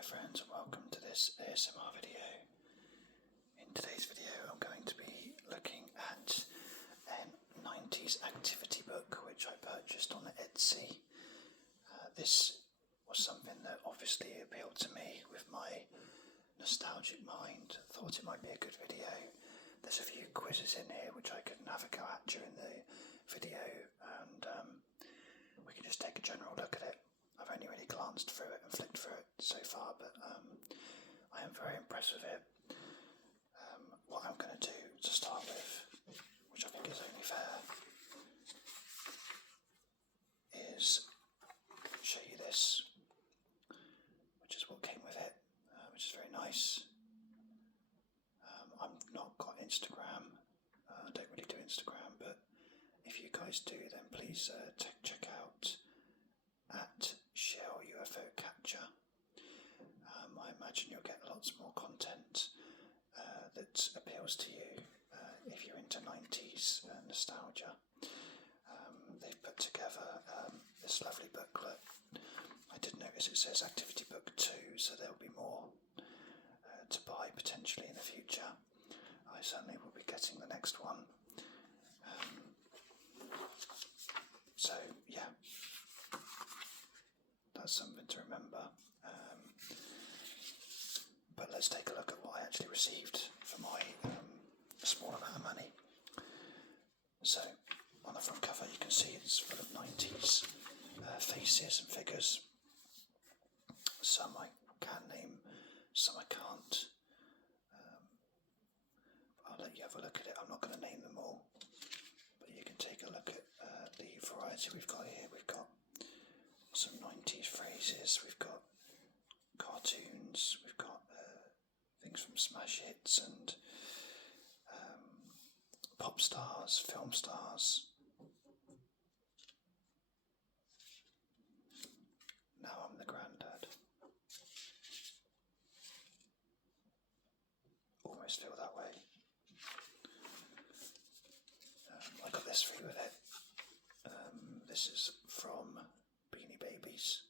my friends, and welcome to this ASMR video. In today's video I'm going to be looking at a 90s activity book which I purchased on Etsy. This was something that obviously appealed to me with my nostalgic mind. Thought it might be a good video. There's a few quizzes in here which I could have a go at during the video, and we can just take a general look at it. I've only really glanced through it and flicked through it so far, but I am very impressed with it. What I'm going to do to start with, which I think is only fair, is show you this, which is what came with it, which is very nice. I've not got Instagram, I don't really do Instagram, but if you guys do, then please check out at Shell UFO Capture. I imagine you'll get lots more content that appeals to you if you're into 90s nostalgia. They've put together this lovely booklet. I did notice it says Activity Book 2, so there'll be more to buy potentially in the future. I certainly will be getting the next one. So yeah, that's something to remember. But let's take a look at what I actually received for my small amount of money. So on the front cover you can see it's full of 90s faces and figures. Some I can name, some I can't. I'll let you have a look at it. I'm not going to name them all, but you can take a look at the variety we've got here. We've got some 90s phrases, we've got cartoons, we've got things from smash hits and pop stars, film stars. Now I'm the granddad. Almost feel that way. I got this free with it. This is from Beanie Babies.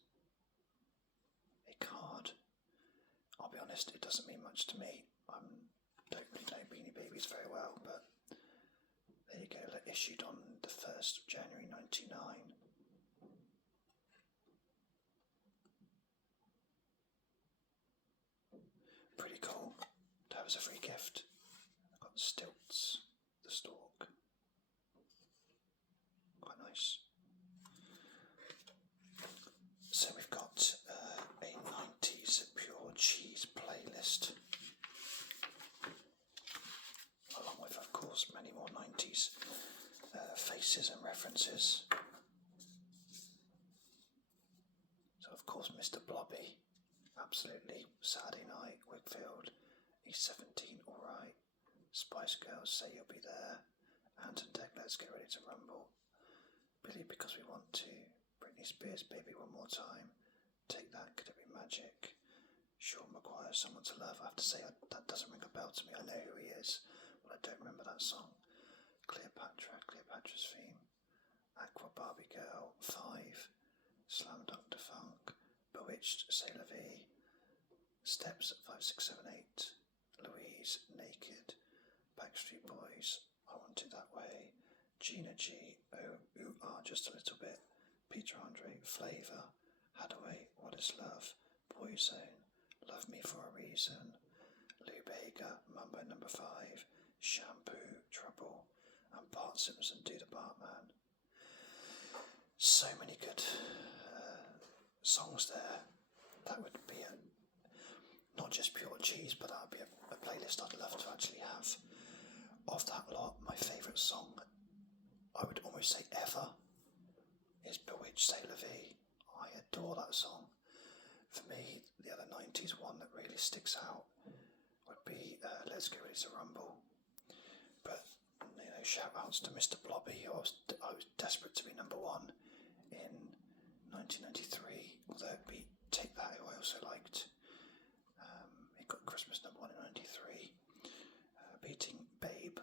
A card. I'll be honest, it doesn't mean much to me. I don't really know Beanie Babies very well, but there you go. Issued on the 1st of January 1999. Pretty cool to have as a free gift. I've got Stilts, the Stork. Quite nice. So we've got a 90s pure cheese playlist, along with, of course, many more 90s faces and references. So, of course, Mr. Blobby, absolutely. Saturday Night, Wakefield, E17, alright. Spice Girls, Say You'll Be There. Ant and Dec, Let's Get Ready to Rumble. Billy, Because We Want To. Britney Spears, Baby One More Time. Take That, Could It Be Magic? Sean McGuire, Someone to Love. I have to say, that doesn't ring a bell to me. I know who he is, but I don't remember that song. Cleopatra, Cleopatra's Theme. Aqua, Barbie Girl, 5. Slam Dunk Funk. Bewitched, C'est La Vie. Steps, 5, 6, 7, 8. Louise, Naked. Backstreet Boys, I Want It That Way. Gina G, Oh, Ooh, Ah, Just a Little Bit. Peter Andre, Flavor. Hadaway, What Is Love? Boyzone, Love Me For A Reason. Lou Bega, Mambo No. 5. Shampoo, Trouble. And Bart Simpson, Do the Bartman. So many good songs there. That would be not just pure cheese, but that would be a playlist I'd love to actually have. Of that lot, my favourite song, I would almost say ever, is Bewitched, C'est La Vie. I adore that song. For me, the other 90s one that really sticks out would be Let's Get Ready to Rumble. But, shout outs to Mr. Blobby. I was desperate to be number one in 1993, although it beat Take That, who I also liked. It got Christmas number one in 93, beating Babe.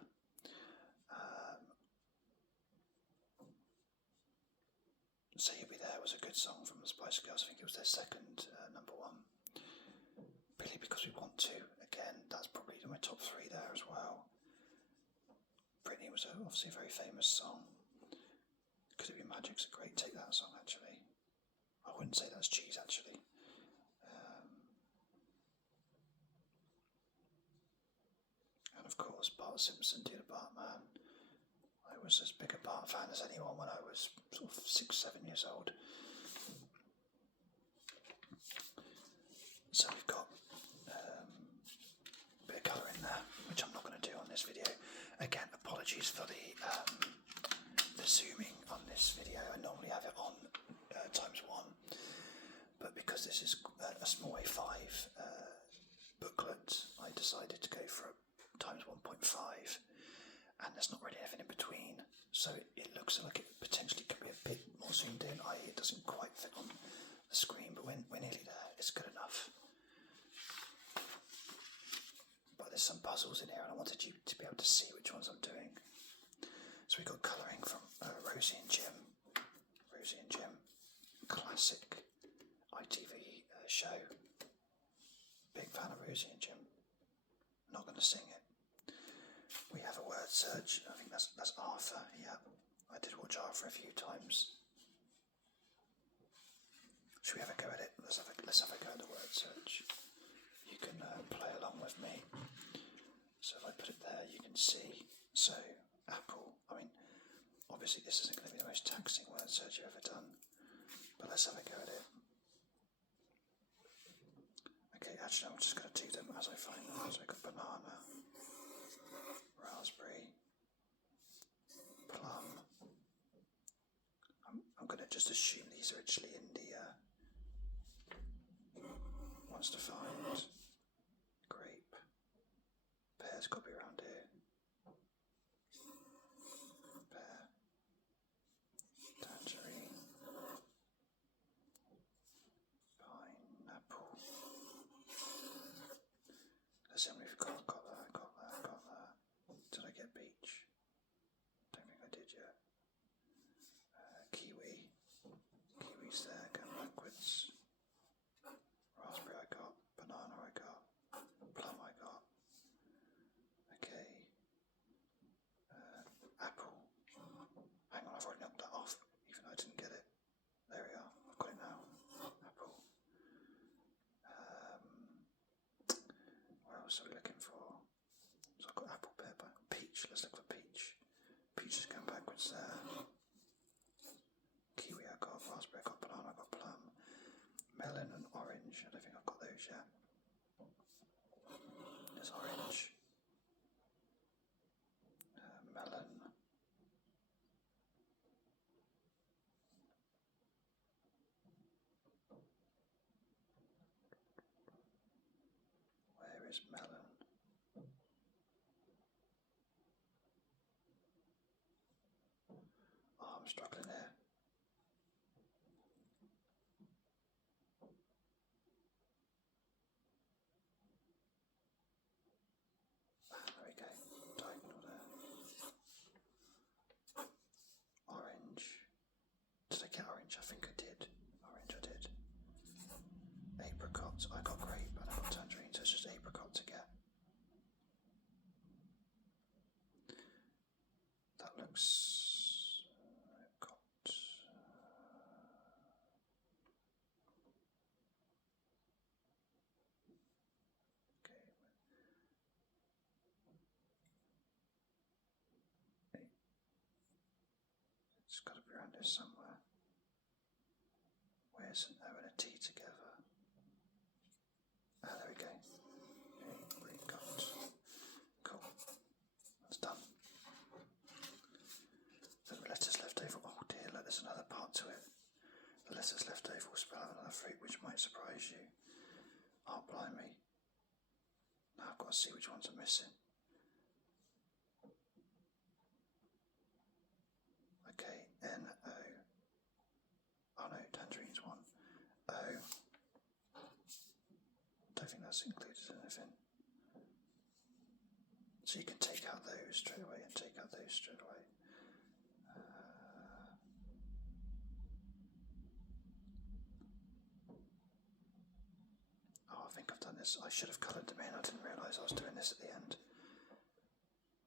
Say You'll Be There was a good song from the Spice Girls. I think it was their second number one. purely because we want to. Again, that's probably my top 3 there as well. Britney was obviously a very famous song. Could It Be Magic's a great Take That song, actually. I wouldn't say that's cheese, actually. And of course, Bart Simpson, Dear Bartman. I was as big a Bart fan as anyone when I was sort of 6, 7 years old. So we've got a bit of colour in there, which I'm not going to do on this video. Again, apologies for the zooming on this video. I normally have it on ×1, but because this is a small A5 booklet, I decided to go for a ×1.5, and there's not really anything in between, so it looks like it potentially could be a bit more zoomed in, i.e. it doesn't quite fit on the screen, but we're nearly there. It's good enough. But there's some puzzles in here, and I wanted you to be able to see which ones I'm doing. So we got colouring from Rosie and Jim. Rosie and Jim, classic ITV show. Big fan of Rosie and Jim. Not going to sing it. We have a word search. I think that's Arthur. Yeah, I did watch Arthur a few times. Should we have a go at it? Let's have a go at the word search. You can play along with me. So if I put it there, you can see. So apple. I mean, obviously this isn't going to be the most taxing word search you've ever done, but let's have a go at it. Okay, actually I'm just going to do them as I find them. So I've got banana, raspberry, plum. I'm going to just assume these are actually in the ones to find. Grape. Pear's got to be around here. Pear. Tangerine. Pineapple. Let's see how many we've got. Got that. Did I get peach? Don't think I did yet. Kiwi. Kiwi's there, going backwards. Raspberry I got. Banana I got. Plum I got. Okay. Apple. Hang on, I've already knocked that off, even though I didn't get it. There we are, I've got it now. Apple. What else are we looking for? So I've got apple, pear, peach. Let's look for peach. Peach is going backwards there. Kiwi I got, raspberry I got, banana I got, plum. Melon and orange, I don't think I've got those yet. There's orange. Melon. Where is melon? Oh, I'm struggling there. There we go. Diagonal there. Orange. Did I get orange? I think I did. Orange I did. Apricot. I got grape and I got tangerine, so it's just apricot to get. That looks... I've got... Okay. It's got to be around here somewhere. Where's an O and a T together? Ah, there we go. Apricot. Cool. That's done. The letters left over. Oh dear, look, there's another part to it. The letters left over will spell out another fruit, which might surprise you. Oh, blimey. Now I've got to see which ones are missing. Okay, N-O. Oh no, tangerine's one. O. Don't think that's included in anything. So you can take out those straight away and take out those straight away. Oh, I think think I've done this. I should have coloured them in. I didn't realise I was doing this at the end.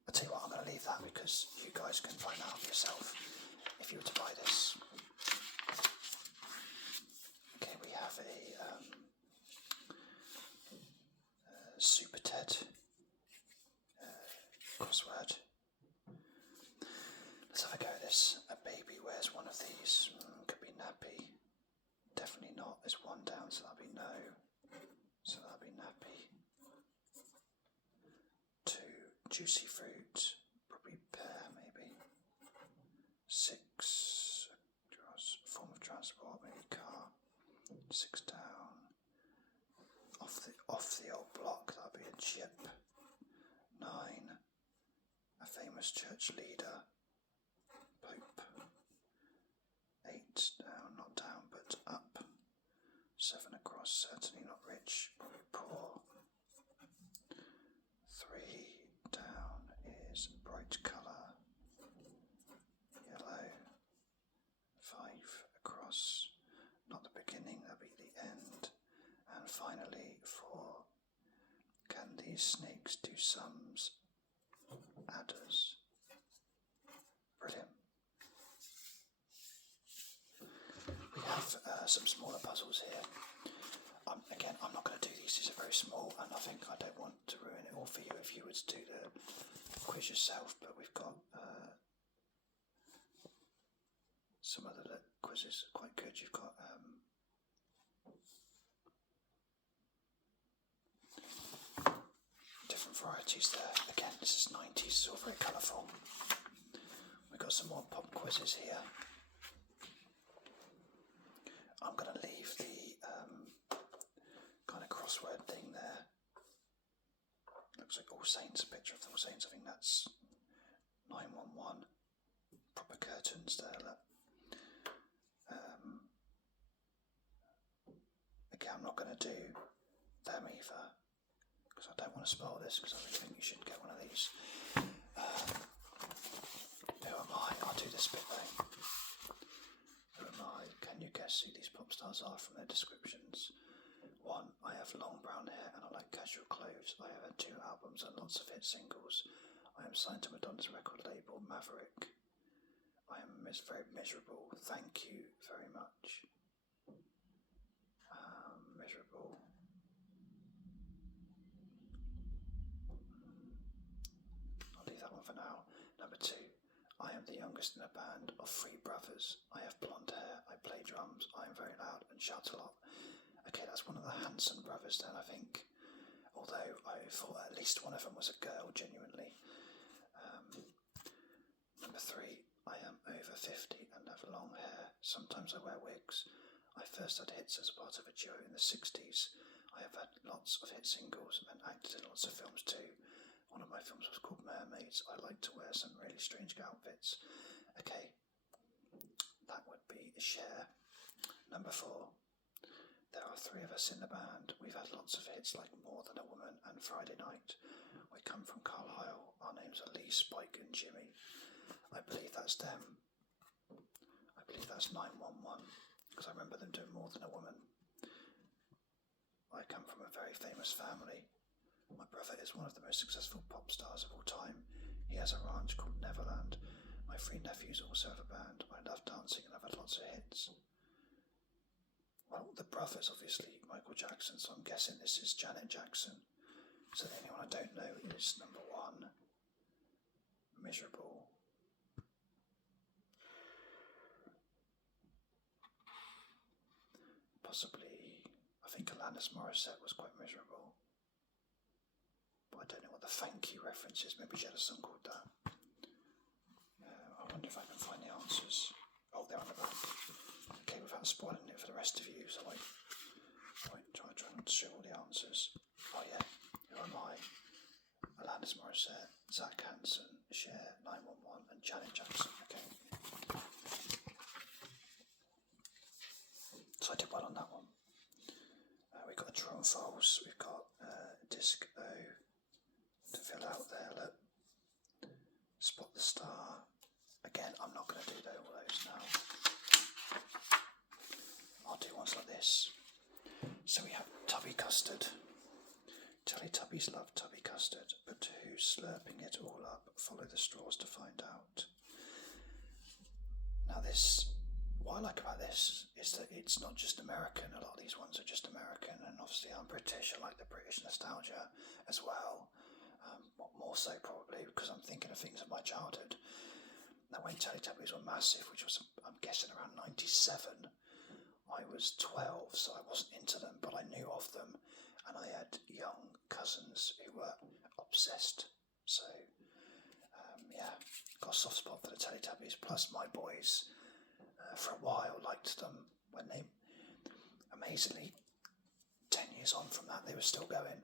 I'll tell you what, I'm going to leave that because you guys can find out for yourself if you were to buy this. Okay, we have a Super Ted crossword. Let's have a go at this. A baby wears one of these. Could be nappy. Definitely not. There's one down, so that'll be no. So that'll be nappy. 2, juicy fruit. Probably pear, maybe. 6, form of transport, maybe car. 6 down. Off the old block, that'll be a chip. 9, a famous church leader. Pope. 8 down, not down, but up. 7 across, certainly not rich, probably poor. 3 down is bright colour, yellow. 5 across, not the beginning, that'll be the end. And finally 4, can these snakes do sums? Adders. Brilliant. We have some smaller puzzles here. Again, I'm not going to do these. These are very small, and I don't want to ruin it all for you if you were to do the quiz yourself. But we've got some other quizzes quite good. You've got different varieties there. Again, this is 90s. It's all very colourful. We've got some more pop quizzes here. I'm going to leave the kind of crossword thing there. Looks like All Saints, a picture of the All Saints. I think that's 911. Proper curtains there. Look. Okay, I'm not going to do them either because I don't want to spoil this because I really think you should get one of these. Who am I? I'll do this bit though. Who am I? Can you guess who these pop stars are from their descriptions? 1. I have long brown hair and I like casual clothes. I have had 2 albums and lots of hit singles. I am signed to Madonna's record label, Maverick. I am very miserable. Thank you very much. Miserable. I'll leave that one for now. Number 2. I am the youngest in a band of 3 brothers. I have blonde hair. I play drums. I am very loud and shout a lot. Okay, that's one of the Hanson brothers then, I think. Although I thought at least one of them was a girl, genuinely. Number 3. I am over 50 and have long hair. Sometimes I wear wigs. I first had hits as a part of a duo in the 60s. I have had lots of hit singles and acted in lots of films too. One of my films was called Mermaids. I like to wear some really strange outfits. Okay, that would be Cher. Number 4. There are 3 of us in the band. We've had lots of hits like More Than a Woman and Friday Night. We come from Carlisle. Our names are Lee, Spike and Jimmy. I believe that's them. I believe that's 911 because I remember them doing More Than a Woman. I come from a very famous family. My brother is one of the most successful pop stars of all time. He has a ranch called Neverland. My 3 nephews also have a band. I love dancing and I've had lots of hits. Well, the brother's obviously Michael Jackson, so I'm guessing this is Janet Jackson. So the only one I don't know is number 1, Miserable. Possibly, I think Alanis Morissette was quite miserable. But I don't know what the thank you reference is. Maybe she had a song called that. I wonder if I can find the answers. Oh, they're on the back. Okay, without spoiling it for the rest of you, so I try not to show all the answers. Oh yeah, who am I? Alanis Morissette, Zach Hanson, Cher, 911 and Janet Jackson. Okay. So I did well on that one. We've got a true and false. We've got disc O to fill out there. Look. Spot the star. Again, I'm not going to do all those now. I'll do ones like this. So we have Tubby Custard. Teletubbies love tubby custard, but who's slurping it all up? Follow the straws to find out. Now what I like about this is that it's not just American. A lot of these ones are just American, and obviously I'm British. I like the British nostalgia as well. More so probably because I'm thinking of things of my childhood. Now when Teletubbies were massive, which was I'm guessing around 97, I was 12, so I wasn't into them, but I knew of them, and I had young cousins who were obsessed. So yeah, got a soft spot for the Teletubbies. Plus my boys, for a while, liked them when they, amazingly, 10 years on from that, they were still going.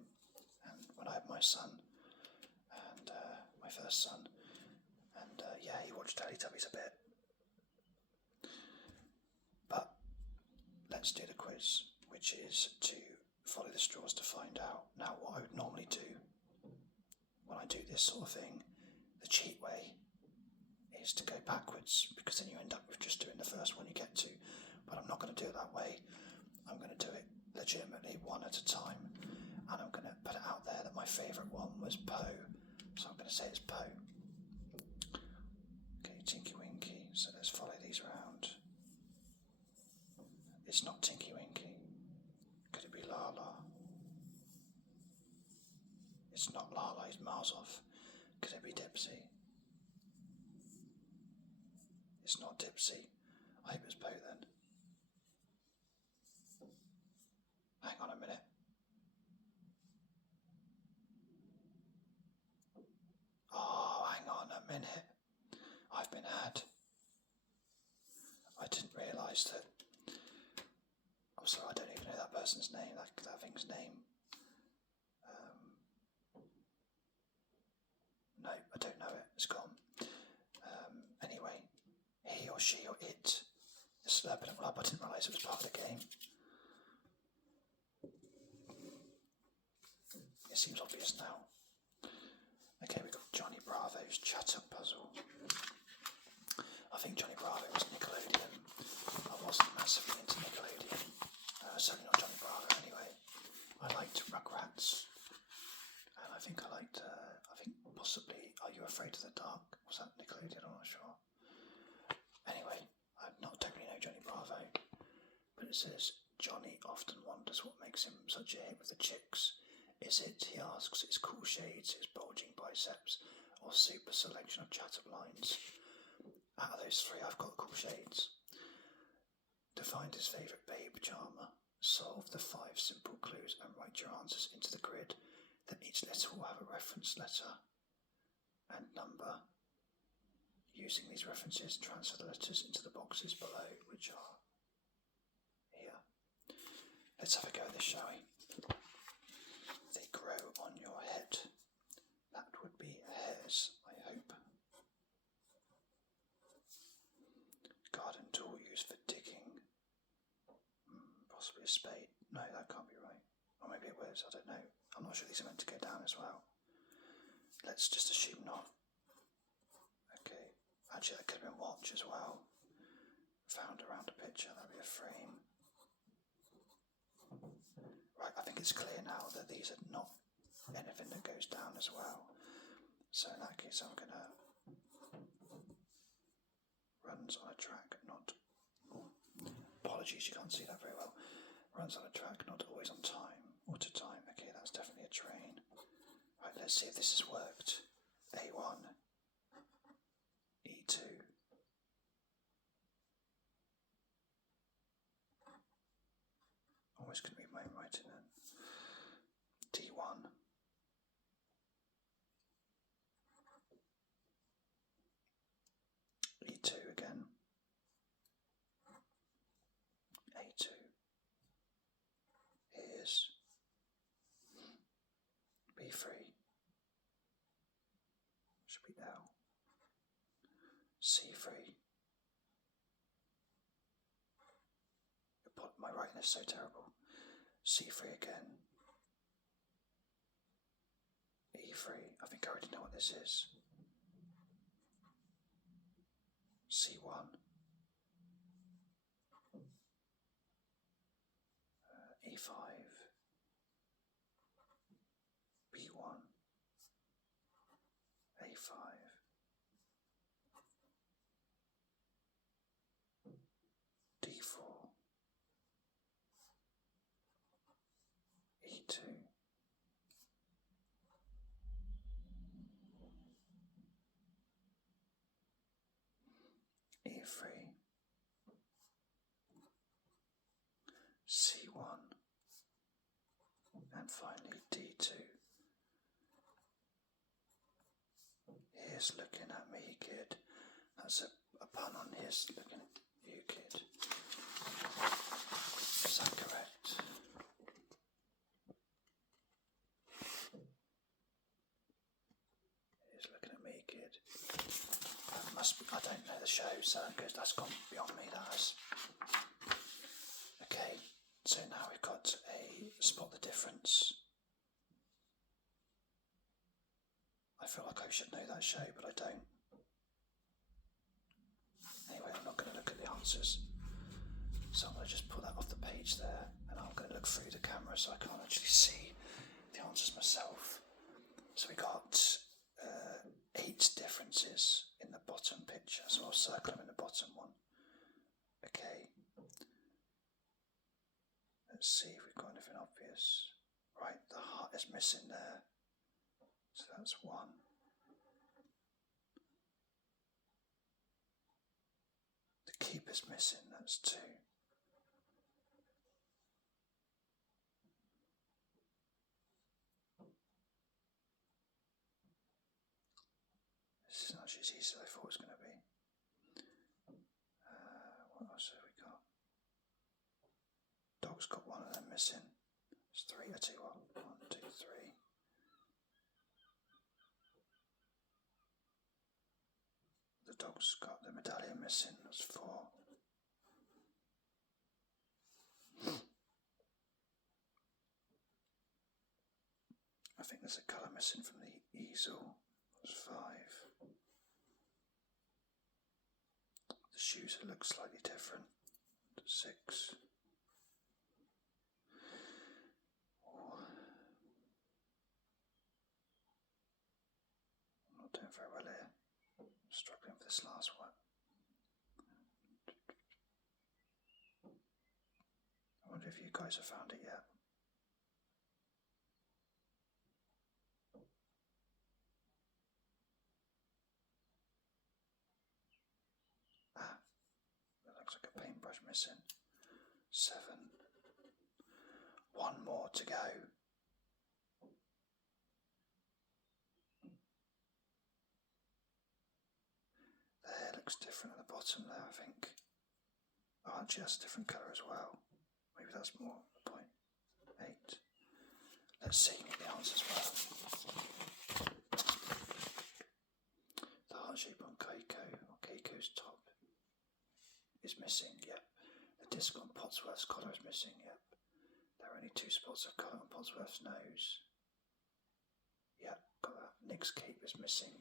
And when I had my son, and my first son, and yeah, he watched Teletubbies a bit. But let's do the quiz, which is to follow the straws to find out. Now, what I would normally do when I do this sort of thing, the cheat way, is to go backwards, because then you end up with just doing the first one you get to. But I'm not going to do it that way. I'm going to do it legitimately one at a time, and I'm going to put it out there that my favourite one was Poe, so I'm going to say it's Poe. Okay, Tinky Winky, so let's follow these around. It's not Tinky Winky. Could it be Laa-Laa? It's not Laa-Laa, he's miles off. Could it be Dipsy? It's not Dipsy. I hope it's Poe then. Hang on a minute. Oh, hang on a minute. I've been had. I didn't realise that. I'm sorry, I don't even know that person's name, that thing's name. No, I don't know it. It's gone. Anyway, he or she or it is slurping it up. I didn't realise it was part of the game. It seems obvious now. Okay, we've got Johnny Bravo's Chat-Up Puzzle. I think Johnny Bravo was Nickelodeon. I wasn't massively into Nickelodeon. Certainly not Johnny Bravo anyway. I liked Rugrats. And I think possibly Are You Afraid of the Dark? Was that Nickelodeon? I'm not sure. Anyway, I don't really know Johnny Bravo. But it says, Johnny often wonders what makes him such a hit with the chicks. Is it, he asks, his cool shades, his bulging biceps, or super selection of chat-up lines? Out of those three, I've got cool shades. To find his favourite babe charmer, solve the 5 simple clues and write your answers into the grid. Then each letter will have a reference letter and number. Using these references, transfer the letters into the boxes below, which are here. Let's have a go at this, shall we? They grow on your head. That would be hairs, I hope. Garden tool used for digging. Possibly a spade. No, that can't be right. Or maybe it was, I don't know. I'm not sure these are meant to go down as well. Let's just assume not. Okay. Actually, that could have been watch as well. Found around a picture, that'd be a frame. Right, I think it's clear now that these are not anything that goes down as well. So in that case, I'm gonna runs on a track, not. Apologies, you can't see that very well. Runs on a track, not always on time. Or to time. Okay, that's definitely a train. Right, let's see if this has worked. A1, E2. Always going to be my own writing then. D1. E2 again. A2. Here's B3. Should be L. C3. My writing is so terrible. C3 again. E3. I think I already know what this is. C1. E5. C1, A5, D4, E2, E3, C1, and finally D2. Here's looking at me, kid. That's a pun on here's looking at you, kid. Is that correct? Here's looking at me, kid. I don't know the show, so because that's gone beyond me, that has. Okay, so now we've got a spot the difference. I feel like I should know that show, but I don't. Anyway, I'm not going to look at the answers. So I'm going to just pull that off the page there, and I'm going to look through the camera so I can't actually see the answers myself. So we got 8 differences in the bottom picture, so I'll circle them in the bottom one. Okay. Let's see if we've got anything obvious. Right, the heart is missing there. So that's 1. The keep is missing, that's 2. This is not as easy as I thought it was going to be. What else have we got? Dog's got 1 of them missing. It's 3, I tell you what. 1, 2, 3. The dog's got the medallion missing. That's 4. I think there's a colour missing from the easel. That's 5. The shoes look slightly different. 6. I'm not doing very well here. I'm struggling for this last one. I wonder if you guys have found it yet. That looks like a paintbrush missing. 7. 1 more to go. The hair looks different at the bottom there, I think. Oh, actually that's a different colour as well. Maybe that's more the point. 8. Let's see what the answers were. The heart shape on Keiko's top is missing, yep. The disc on Potsworth's collar is missing, yep. There are only 2 spots of colour on Potsworth's nose. Yep, got that. Nick's cape is missing.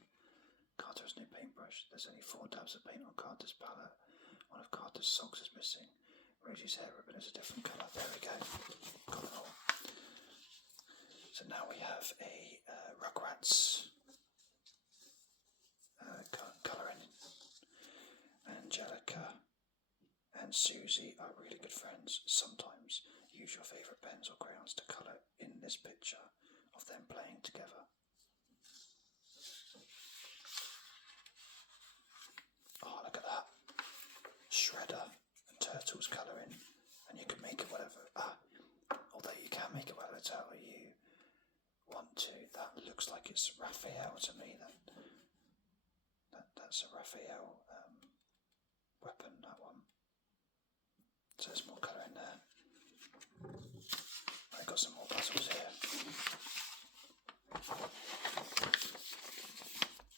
Carter has no paintbrush. There's only 4 dabs of paint on Carter's palette. One of Carter's socks is missing. Rosie's hair ribbon is a different colour. There we go. Got it all. So now we have a Rugrats colouring. Angelica and Susie are really good friends. Sometimes use your favourite pens or crayons to colour in this picture of them playing together. Oh, look at that. Shredder and Turtles colouring. And you can make it whatever. Although you can make it whatever you want to. That looks like it's Raphael to me. That's a Raphael weapon, that one. So there's more colour in there. I've got some more puzzles here.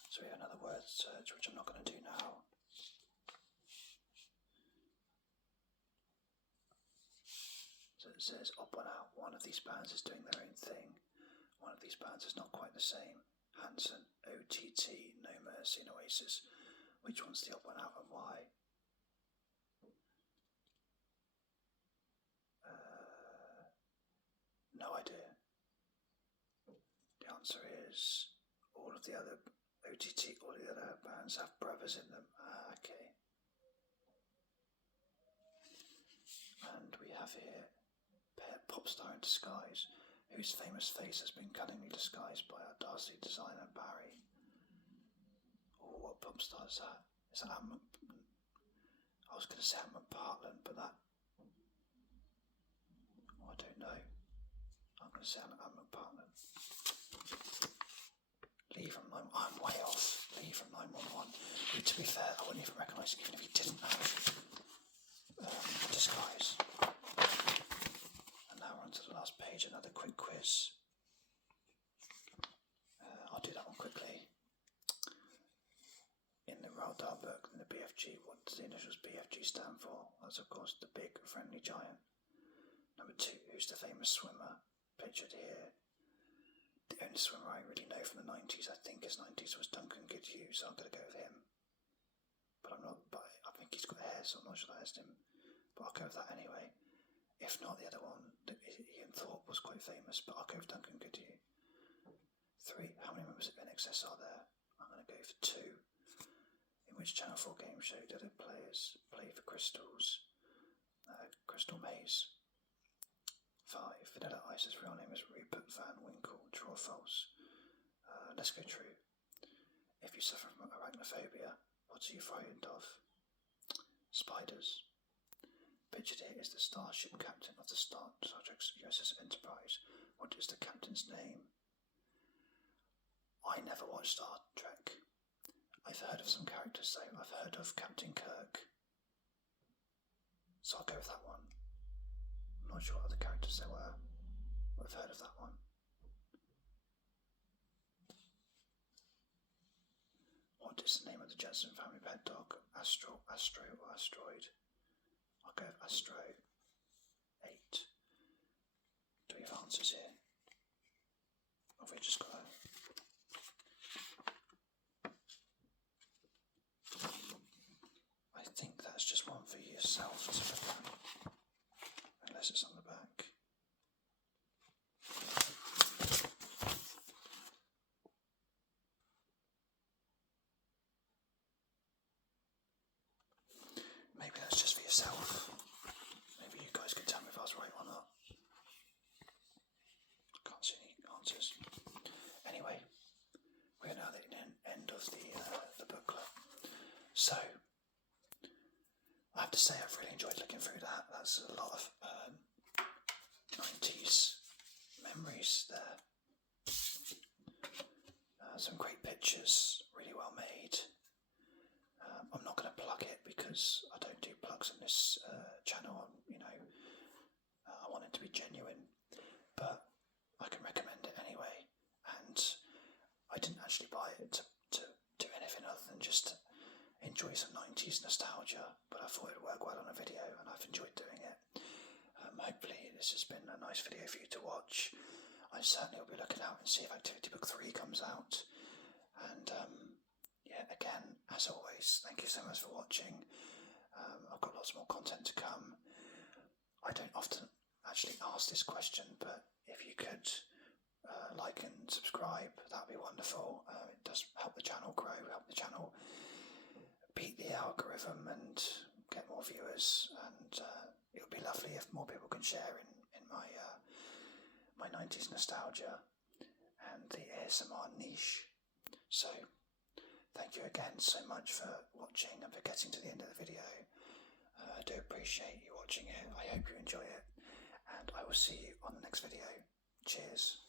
So we have another word search, which I'm not going to do now. So it says up and out. One of these bands is doing their own thing. One of these bands is not quite the same. Hanson, OTT, No Mercy and Oasis. Which one's the up and out and why? No idea. The answer is all of the other OTT, all the other bands have brothers in them. Okay. And we have here Popstar in Disguise, whose famous face has been cunningly disguised by our Darcy designer Barry. Oh, what Popstar is that? Is that I was going to say Adamant Partland, but that... Oh, I don't know. I'm going to say Adamant Partland. Lee from 9... I'm way off. Lee from 911. To be fair, I wouldn't even recognise him even if he didn't have disguise. And now we're on to the last page, another quick quiz. I'll do that one quickly. In the Roald Dahl book, in the BFG, what does the initials BFG stand for? That's of course the Big Friendly Giant. Number 2, who's the famous swimmer pictured here? The only swimmer I really know from the 90s, I think his 90s, was Duncan Goodhue, so I'm going to go with him. But I think he's got hair, so I'm not sure that is him. But I'll go with that anyway. If not, the other one, Ian Thorpe, was quite famous, but I'll go with Duncan Goodhue. 3, how many members of NXS are there? I'm going to go for 2. In which Channel 4 game show did the players play for Crystals? Crystal Maze. 5, Vanilla Ice's real name is Rupert Van Winkle. True or false? Let's go true. If you suffer from arachnophobia, what are you frightened of? Spiders. Pictured here is the starship captain of the Star Trek USS Enterprise. What is the captain's name? I never watched Star Trek. I've heard of some characters though. I've heard of Captain Kirk. So I'll go with that one. I'm not sure what other characters there were, but I've heard of that one. What is the name of the Jensen family pet dog? Astro, or Asteroid? I'll go with Astro. 8. Do we have answers here? Or have we just got a... I think that's just one for yourself to look at. Unless it's on the back. Maybe that's just for yourself. Maybe you guys can tell me if I was right or not. Can't see any answers. Anyway, we're now at the end of the booklet. So, I have to say I've really enjoyed looking through that. That's a lot of 90s memories there. Some great pictures, really well made. I'm not going to plug it because I don't do plugs on this channel. I want it to be genuine, but I can recommend it anyway. And I didn't actually buy it to do anything other than just enjoy some 90s nostalgia, but I thought it would work well on a video, and I've enjoyed doing it. Hopefully this has been a nice video for you to watch. I certainly will be looking out and see if Activity Book 3 comes out. And again, as always, thank you so much for watching. I've got lots more content to come. I don't often actually ask this question, but if you could like and subscribe, that would be wonderful. It does help the channel grow, help the channel beat the algorithm and get more viewers, and it would be lovely if more people can share in my 90s nostalgia and the ASMR niche. So thank you again so much for watching and for getting to the end of the video. I do appreciate you watching it. I hope you enjoy it, and I will see you on the next video. Cheers.